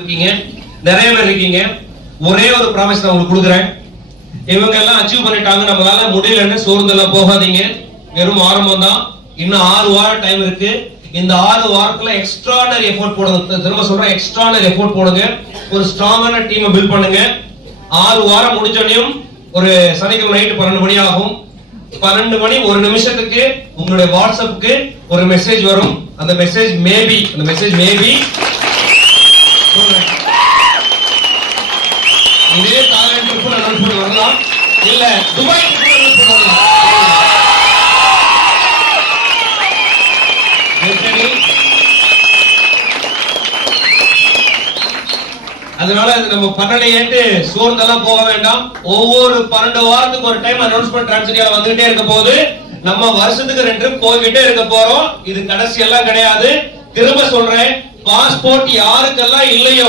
இருக்கீங்க, நிறைய பேர் இருக்கீங்க. ஒரே ஒரு ப்ராமிஸ் நான் உங்களுக்கு கொடுக்குறேன். இவங்க எல்லாம் அச்சீவ் பண்ணிட்டாங்க, நம்மளால முடியலன்னு சோர்ந்தெல்லாம் போகாதீங்க. வெறும் ஆரம்பம் தான். இன்னும் 6 வாரம் டைம் இருக்கு. இந்த 6 வாரத்துல எக்ஸ்ட்ராடனரி எஃபோர்ட் போடுங்க. திரும்ப சொல்றேன், எக்ஸ்ட்ராடனரி எஃபோர்ட் போடுங்க. ஒரு ஸ்ட்ராங்கான டீமை பில்ட் பண்ணுங்க. 6 வாரம் முடிஞ்சோடனையும் ஒரு சனிக்கிழமை நைட்டு 12 மணி ஆகும். 12 மணி 1 நிமிஷத்துக்கு உங்களுடைய வாட்ஸ்அப்புக்கு ஒரு மெசேஜ் வரும். அந்த மெசேஜ் மேபி இதே தாய்லாந்து ட்ரிப் அனுப்பி வரலாம், இல்ல துபாய் ட்ரிப் வரலாம். அதனால நம்ம பண்ணலை ஏட்டு சோர்ந்தெல்லாம் போக வேண்டாம். ஒவ்வொரு 12 வாரத்துக்கு ஒரு டைம் அனௌன்ஸ்மெண்ட் டிரான்ஸ்ஃபர் வந்துகிட்டே இருக்க போது நம்ம வருஷத்துக்கு 2 ட்ரிப் போய்கிட்டே இருக்க போறோம். இது கடைசி எல்லாம் கிடையாது. திரும்ப சொல்றேன், பாஸ்போர்ட் யாருக்கெல்லாம் இல்லையோ